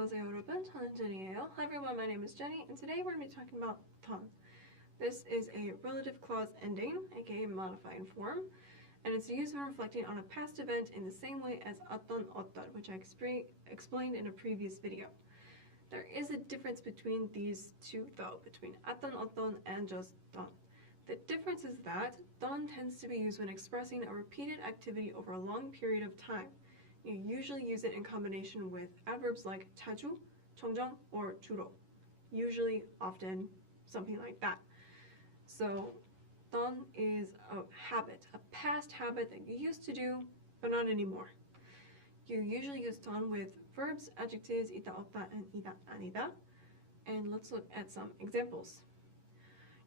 안녕하세요 여러분, 저는 Jenny예요. Hi everyone, my name is Jenny, and today we're going to be talking about 던. This is a relative clause ending, aka modifying form, and it's used when reflecting on a past event in the same way as 어떤, which I explained in a previous video. There is a difference between these two though, between 어떤 and just 던. The difference is that 던 tends to be used when expressing a repeated activity over a long period of time. You usually use it in combination with adverbs like 자주, 종종, or 주로. Usually, often, something like that. So, 던 is a habit, a past habit that you used to do, but not anymore. You usually use 던 with verbs, adjectives, 있다, 없다, and 이다, 아니다. And let's look at some examples.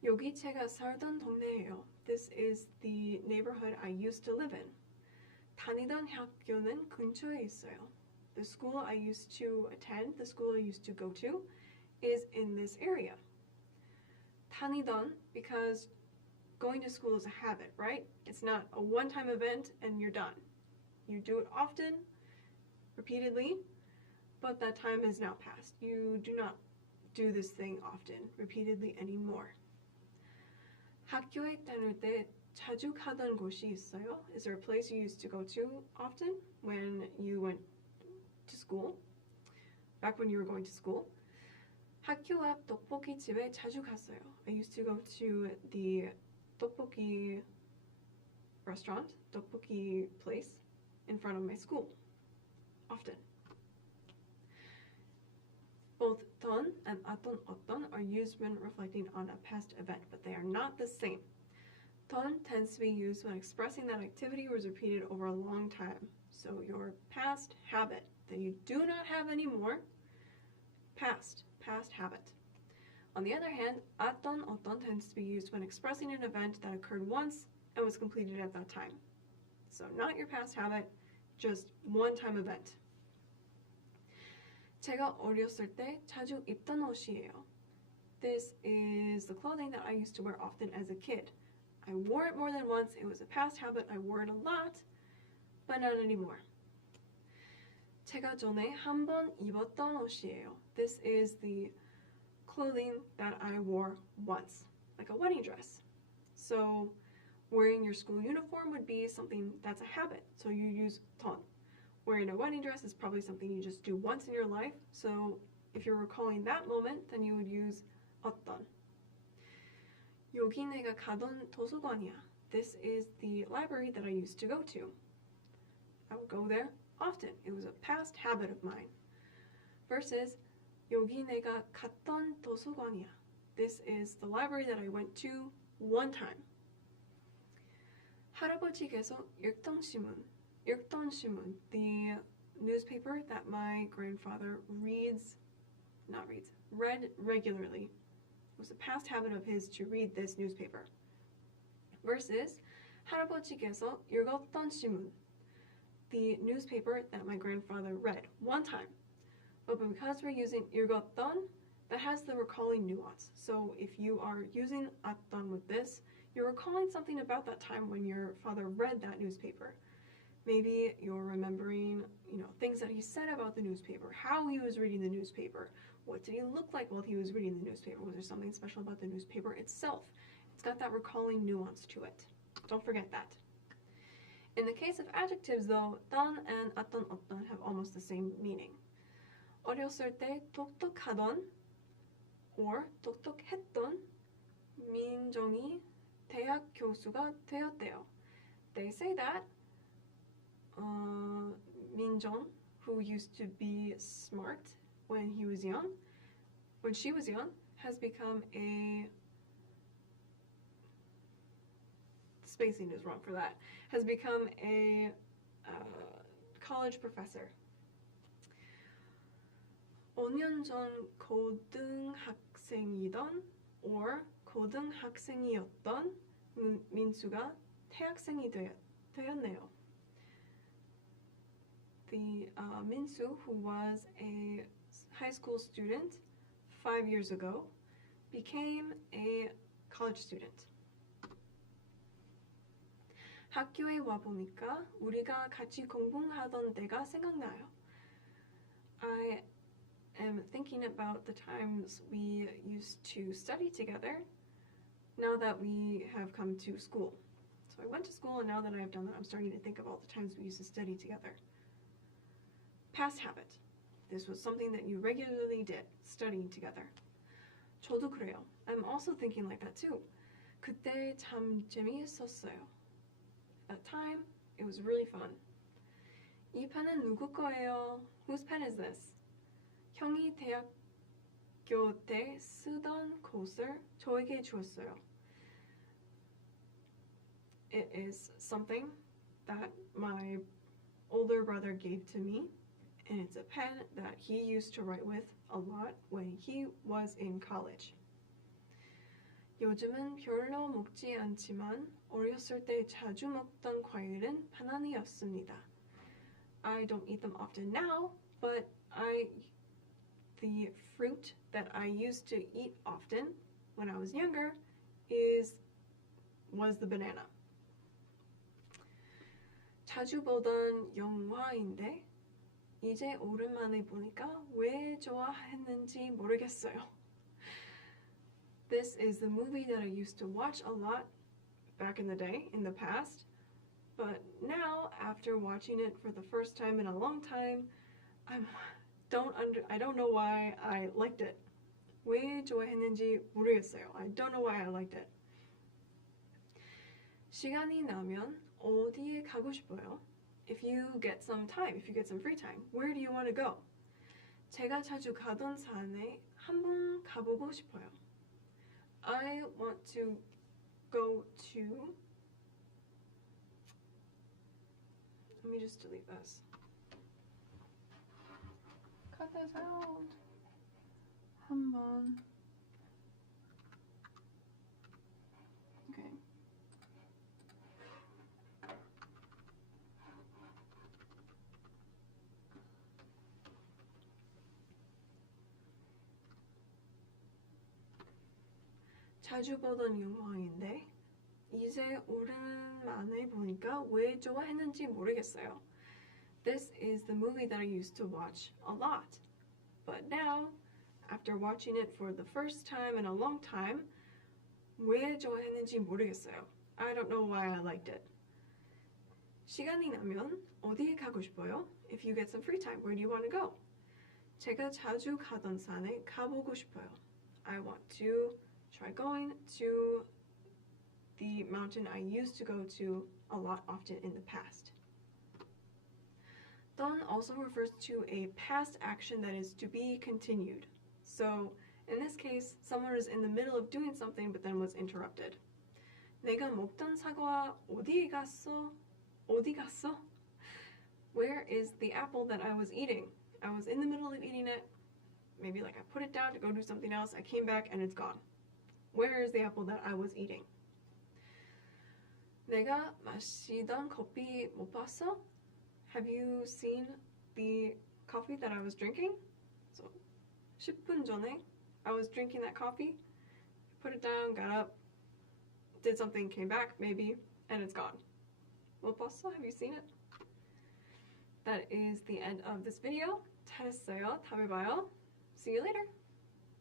여기 제가 살던 동네예요. This is the neighborhood I used to live in. 다니던 학교는 근처에 있어요. The school I used to attend, the school I used to go to, is in this area. 다니던, because going to school is a habit, right? It's not a one-time event and you're done. You do it often, repeatedly, but that time is now past. You do not do this thing often, repeatedly anymore. 학교에 다닐 때 자주 가던 곳이 있어요? Is there a place you used to go to often when you went to school? Back when you were going to school? 학교 앞 떡볶이 집에 자주 갔어요. I used to go to the 떡볶이 restaurant, 떡볶이 place in front of my school often. Both 던 and 어떤 are used when reflecting on a past event, but they are not the same. 던 tends to be used when expressing that activity was repeated over a long time. So your past habit that you do not have anymore, past habit. On the other hand, 어떤 tends to be used when expressing an event that occurred once and was completed at that time. So not your past habit, just one-time event. 제가 어렸을 때 자주 입던 옷이에요. This is the clothing that I used to wear often as a kid. I wore it more than once. It was a past habit. I wore it a lot, but not anymore. 제가 전에 한 번 입었던 옷이에요. This is the clothing that I wore once, like a wedding dress. So wearing your school uniform would be something that's a habit. So you use 던. Wearing a wedding dress is probably something you just do once in your life. So if you're recalling that moment, then you would use 어떤. 여기 내가 가던 도서관이야. This is the library that I used to go to. I would go there often. It was a past habit of mine. Versus 여기 내가 갔던 도서관이야. This is the library that I went to one time. 할아버지께서 읽던 신문. The newspaper that my grandfather read regularly. It was a past habit of his to read this newspaper. Versus 할아버지께서 읽었던 신문, the newspaper that my grandfather read one time. But because we're using 읽었던, that has the recalling nuance. So if you are using 어떤 with this, you're recalling something about that time when your father read that newspaper. Maybe you're remembering, things that he said about the newspaper, how he was reading the newspaper, what did he look like while he was reading the newspaper, was there something special about the newspaper itself? It's got that recalling nuance to it. Don't forget that. In the case of adjectives though, 던 and 어떤 have almost the same meaning. 어렸을 때 똑똑하던 or 똑똑했던 민정이 대학 교수가 되었대요. They say that 민정, who used to be smart when she was young, has become a... spacing is wrong for that. Has become a college professor. 5년 전 고등학생이던 or 고등학생이었던 민수가 대학생이 되었네요. The Minsu, who was a high school student 5 years ago, became a college student. 학교에 와보니까 우리가 같이 공부하던 때가 생각나요. I am thinking about the times we used to study together now that we have come to school. So I went to school, and now that I've done that, I'm starting to think of all the times we used to study together. Past habit. This was something that you regularly did, studying together. 저도 그래요. I'm also thinking like that too. 그때 참 재미있었어요. At that time, it was really fun. 이 펜은 누구 거예요? Whose pen is this? 형이 대학교 때 쓰던 것을 저에게 주었어요. It is something that my older brother gave to me, and it's a pen that he used to write with a lot when he was in college. 요즘은 별로 먹지 않지만 어렸을 때 자주 먹던 과일은 바나나였습니다. I don't eat them often now, but the fruit that I used to eat often when I was younger was the banana. 자주 보던 영화인데 이제 오랜만에 보니까 왜 좋아했는지 모르겠어요. This is the movie that I used to watch a lot back in the day, in the past, but now, after watching it for the first time in a long time, I don't know why I liked it. 왜 좋아했는지 모르겠어요. I don't know why I liked it. 시간이 나면 어디에 가고 싶어요? If you get some time, if you get some free time, where do you want to go? 제가 자주 가던 산에 한번 가보고 싶어요. I want to go to... Let me just delete this. Cut this out. 한번. Okay. 자주 보던 영화인데 이제 오랜만에 보니까 왜 좋아했는지 모르겠어요. This is the movie that I used to watch a lot. But now, after watching it for the first time in a long time, 왜 좋아했는지 모르겠어요. I don't know why I liked it. 시간이 나면 어디에 가고 싶어요? If you get some free time, where do you want to go? 제가 자주 가던 산에 가보고 싶어요. I want to try going to the mountain I used to go to a lot often in the past. Done also refers to a past action that is to be continued. So, in this case, someone is in the middle of doing something but then was interrupted. 내가 먹던 사과 어디 갔어? 어디 갔어? Where is the apple that I was eating? I was in the middle of eating it. Maybe like I put it down to go do something else. I came back and it's gone. Where is the apple that I was eating? 내가 마시던 커피 못 봤어? Have you seen the coffee that I was drinking? So, 10분 전에 I was drinking that coffee, put it down, got up, did something, came back maybe, and it's gone. 못 봤어? Have you seen it? That is the end of this video. 잘했어요. 다음에 봐요. See you later.